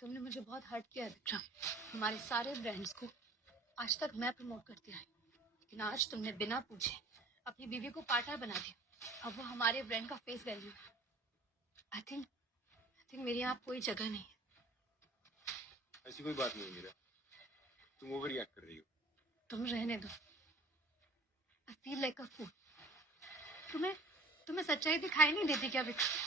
तुमने मुझे बहुत हर्ट किया है विक्रम। हमारे सारे ब्रांड्स को आज तक मैं प्रमोट करती आई, लेकिन आज तुमने बिना पूछे अपनी बीवी को पार्टनर बना दिया। अब वो हमारे ब्रांड का फेस वैल्यू है। आई थिंक मेरी यहाँ कोई जगह नहीं है। ऐसी कोई बात नहीं मीरा, तुम ओवर रिएक्ट कर रही हो। तुम रहने दो। आई फील लाइक अ फूल। तुम्हें सच्चाई दिखाई नहीं देती क्या विक्रम?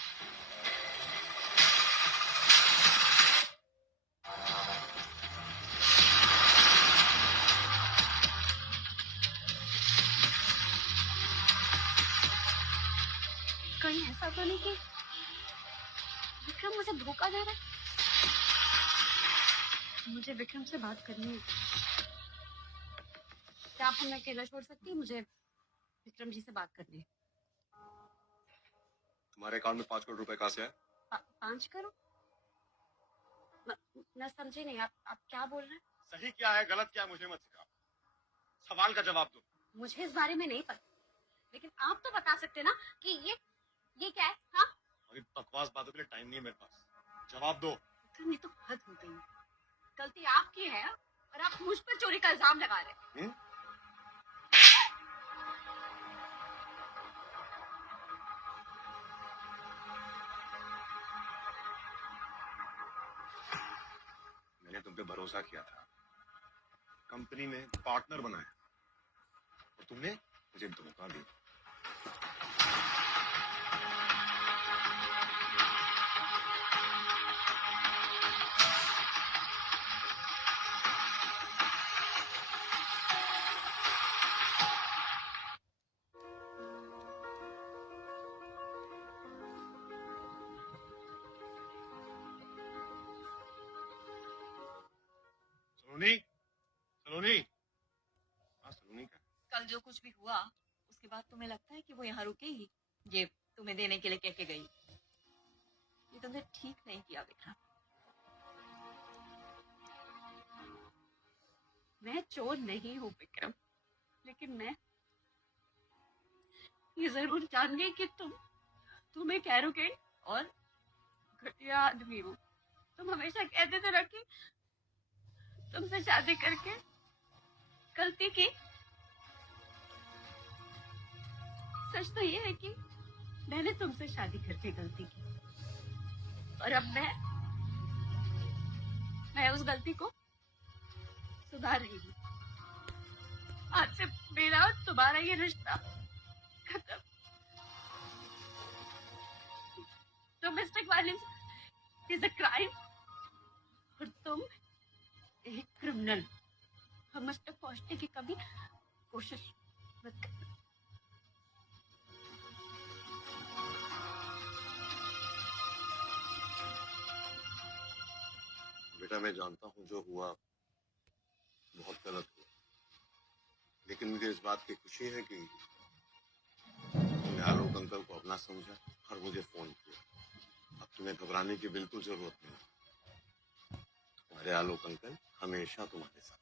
कहीं ऐसा तो नहीं कि विक्रम मुझे धोखा दे रहा है? मुझे विक्रम से बात करनी है। क्या आप हमें अकेला छोड़ सकती है? मुझे विक्रम जी से बात करनी है। तुम्हारे अकाउंट में 5 करोड़ रुपए कहाँ से आए? 5 करोड़? मैं समझी नहीं, आप क्या बोल रहे हैं? सही क्या है गलत क्या है मुझे मत सिखाओ, सवाल का जवाब दो। मुझे इस बारे में नहीं पता, लेकिन आप तो बता सकते ना कि ये क्या है? हाँ, अभी बकवास बातों के लिए टाइम नहीं है मेरे पास, जवाब दो। ये तो हद हो गई। गलती आपकी है और आप मुझ पर चोरी का इल्जाम लगा रहे हैं। मैंने तुम पे भरोसा किया था, कंपनी में पार्टनर बनाया और तुमने मुझे धोखा दिया। सलोनी, सलोनी, हाँ सलोनी का। कल जो कुछ भी हुआ उसके बाद तुम्हें लगता है कि वो यहाँ रुकेगी? ये तुम्हें देने के लिए कह के गई। ये तुमने ठीक नहीं किया विक्रम। मैं चोर नहीं हूँ विक्रम, लेकिन मैं ये जरूर जान गई कि तुम एक एरोगेंट और घटिया आदमी हो। तुम हमेशा कहते थे ना कि तुमसे शादी करके गलती की। सच तो ये है कि मैंने तुमसे शादी करके गलती की, और अब मैं उस गलती को सुधार रही हूँ। आज से मेरा और तुम्हारा ये रिश्ता खत्म। Domestic violence is a crime और तुम एक क्रिमिनल। हम मुझ तक पहुंचने की कभी कोशिश मत करना। बेटा मैं जानता हूँ जो हुआ बहुत गलत हुआ, लेकिन मुझे इस बात की खुशी है कि तुमने आलोक अंकल को अपना समझा और मुझे फोन किया। अब तुम्हें घबराने की बिल्कुल जरूरत नहीं। तुम्हारे आलोक अंकल हमेशा तुम्हारे साथ।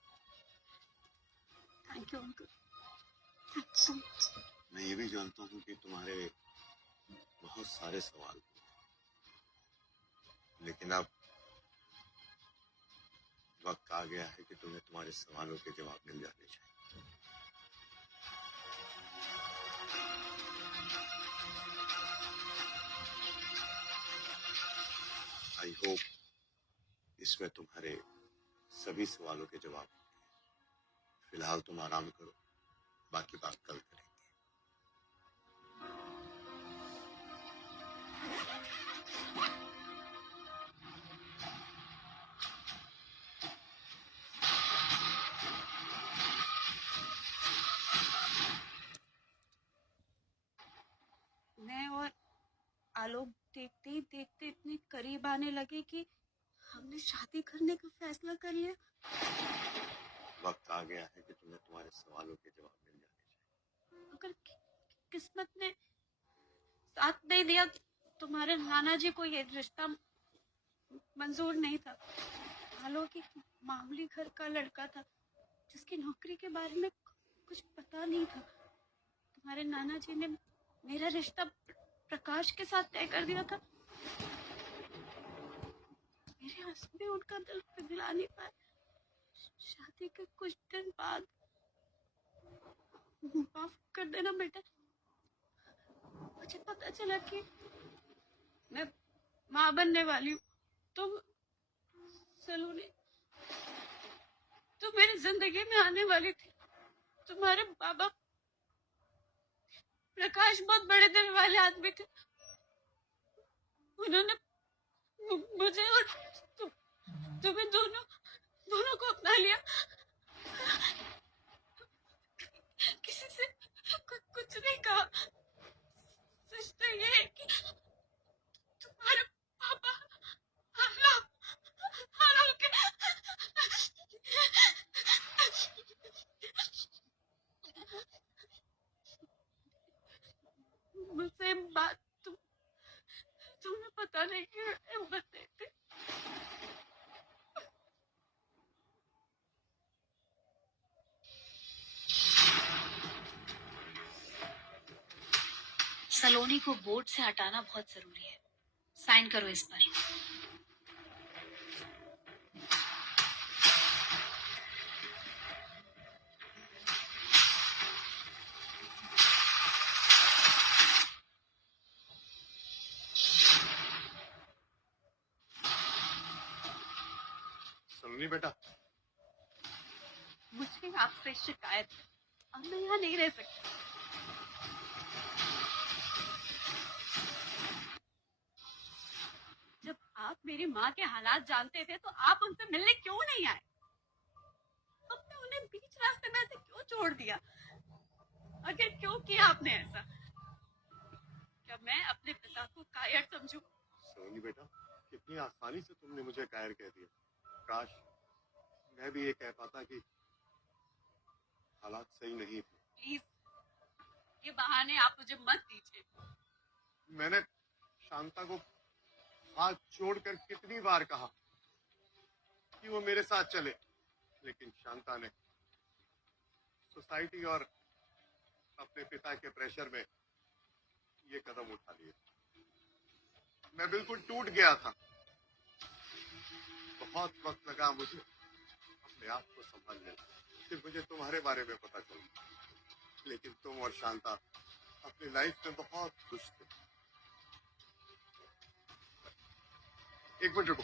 Thank you uncle, thank you so much. मैं ये भी जानता हूँ कि तुम्हारे बहुत सारे सवाल हैं, लेकिन अब वक्त आ गया है कि तुम्हें तुम्हारे सवालों के जवाब मिल जाने चाहिए। आई होप इसमें तुम्हारे सभी सवालों के जवाब होंगे। फिलहाल तुम आराम करो, बाकी बात कल करेंगे। मैं और आलोक देखते ही देखते इतने करीब आने लगे कि हमने शादी करने का फैसला कर लिया। वक्त आ गया है कि तुम्हें तुम्हारे सवालों के जवाब मिल जाने चाहिए। अगर किस्मत ने साथ नहीं दिया तो तुम्हारे नाना जी को ये रिश्ता मंजूर नहीं था। आलो की मामूली घर का लड़का था जिसकी नौकरी के बारे में कुछ पता नहीं था। तुम्हारे नाना जी ने मेरा रिश्ता प्रकाश के साथ तय कर दिया था। मेरे आंसू में उनका दिल पिघला नहीं पाया। शादी के कुछ दिन बाद, माफ कर देना बेटा, मुझे पता चला कि मैं माँ बनने वाली हूँ। तुम सलोनी, तुम मेरी जिंदगी में आने वाली थी। तुम्हारे बाबा प्रकाश बहुत बड़े दिल वाले आदमी थे। उन्होंने मुझे और तुम्हें दोनों को अपना लिया। किसी से कुछ नहीं कहा। सच तो ये है कि तुम्हारे पापा आलो के मुझसे बात तुम्हें पता नहीं क्यों हिम्मत देते। सलोनी को बोर्ड से हटाना बहुत जरूरी है। साइन करो इस पर। सलोनी बेटा, मुझे आपसे शिकायत है। अब मैं यहाँ नहीं रह सकती। जब आप मेरी माँ के हालात जानते थे तो आप उनसे मिलने क्यों नहीं आए? आपने उन्हें बीच रास्ते में ऐसे क्यों छोड़ दिया? आखिर क्यों किया आपने ऐसा? क्या मैं अपने पिता को कायर समझूं? सलोनी बेटा, कितनी आसानी से तुमने मुझे कायर कह दिया। काश मैं भी ये कह पाता कि हालात सही नहीं थे। प्लीज, ये बहाने आप मुझे मत दीजिए। मैंने शांता को हाथ जोड़कर कितनी बार कहा कि वो मेरे साथ चले, लेकिन शांता ने सोसाइटी और अपने पिता के प्रेशर में ये कदम उठा लिया। मैं बिल्कुल टूट गया था। बहुत वक्त लगा मुझे अपने आप को संभालने। फिर मुझे तुम्हारे बारे में पता चला, लेकिन तुम और शांता अपनी लाइफ में बहुत खुश थे। एक मिनट रुको।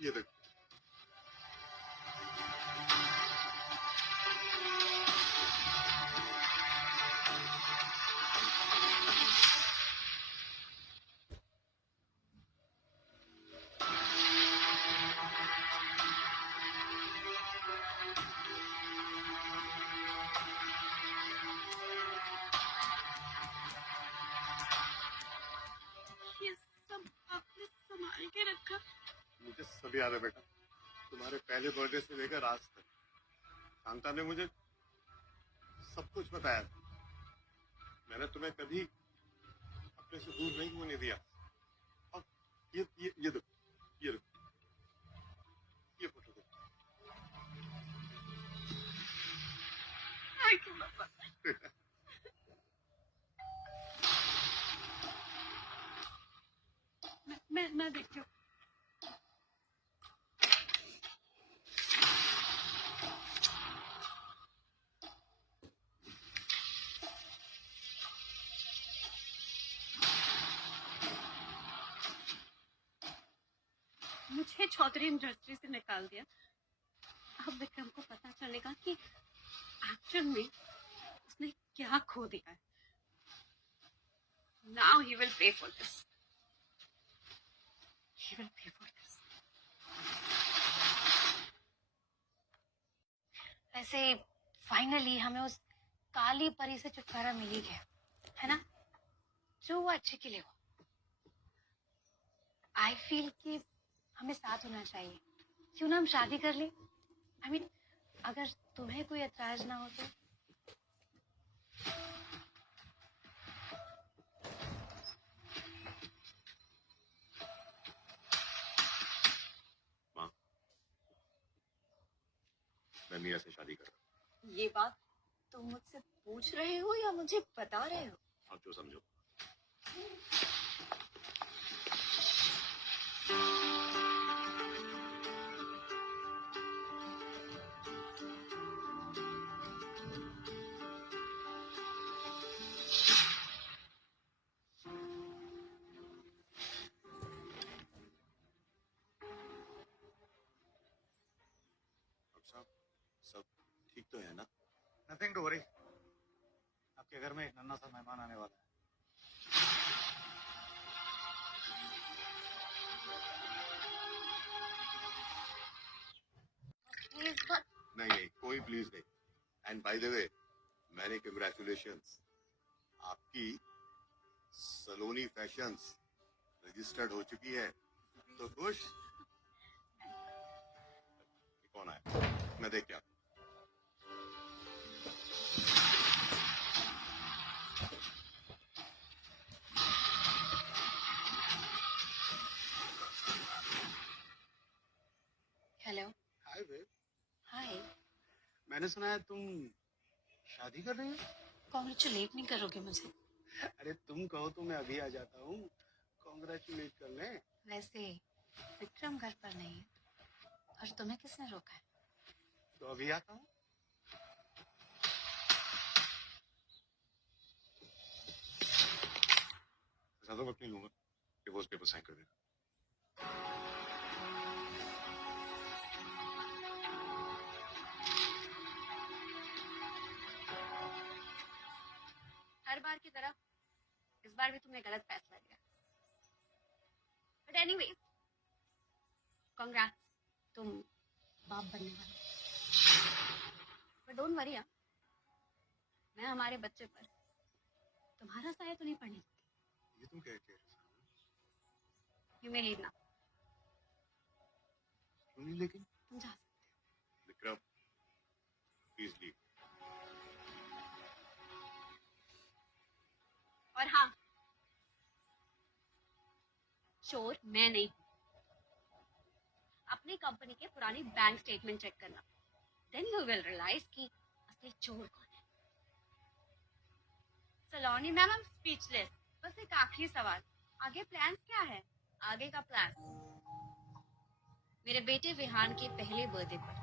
ये देखो। ये सब आपने संभाल के रखा। मुझे सब याद है बेटा, तुम्हारे पहले बर्थडे से लेकर आज तक शांता ने मुझे सब कुछ बताया। मैंने तुम्हें कभी अपने से दूर नहीं होने दिया। और ये देखो, ये देखो, ये फोटो देखो। थैंक यू पापा। मैं देखती हूँ। मुझे चौधरी इंडस्ट्री से निकाल दिया। अब विक्रम को पता चलेगा कि एक्चुअल में उसने क्या खो दिया है। Now he will pay for this. He will pay for this. वैसे फाइनली हमें उस काली परी से छुटकारा मिल ही गया, है ना? जो वो अच्छे के लिए हो। आई फील कि हमें साथ होना चाहिए। क्यों ना हम शादी कर ले? आई मीन, अगर तुम्हें कोई एतराज ना हो तो। माँ, मैं मीरा से शादी कर रहा हूँ। ये बात तुम मुझसे पूछ रहे हो या मुझे बता रहे हो? आप जो समझो। साहब, सब ठीक तो है ना? Nothing to worry. आपके घर में एक नन्हा सा मेहमान आने वाला है। नहीं, कोई प्लीज नहीं। एंड बाय द वे, मैंने कंग्रेचुलेशंस, आपकी सलोनी फैशंस रजिस्टर्ड हो चुकी है, तो खुश? कौन आया? मैं देख के आता हूं। हेलो। हाय बेब, हाय। मैंने सुना है तुम शादी कर रही हो। कॉन्ग्रेचुलेट नहीं करोगे मुझे? अरे तुम कहो तो मैं अभी आ जाता हूँ, कॉन्ग्रेचुलेट कर ले। वैसे विक्रम घर पर नहीं है, और तुम्हें किसने रोका है? तो अभी आता हूँ। ज्यादा वक्त नहीं लूंगा, डिवोर्स पेपर साइन कर देना। हर बार की तरह इस बार भी तुमने गलत फैसला लिया। बट एनीवेज, कांग्रेट्स, तुम बाप बनने वाले। बट डोंट वरी, मैं हमारे बच्चे पर तुम्हारा साया तो नहीं पड़ने दूंगी। ये तुम क्या कह रहे हो? You may leave now. क्यों नहीं? लेकिन तुम जा सकते हो। Vikram, please leave. और हाँ, चोर मैं नहीं हूं। अपनी कंपनी के पुरानी बैंक स्टेटमेंट चेक करना, देन यू विल रियलाइज कि असली चोर कौन है। सलोनी मैम, आई एम स्पीचलेस। बस एक आखिरी सवाल, आगे प्लान्स क्या है? आगे का प्लान, मेरे बेटे विहान के पहले बर्थडे पर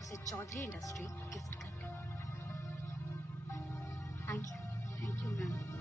उसे चौधरी इंडस्ट्री गिफ्ट करना। Thank you ma'am.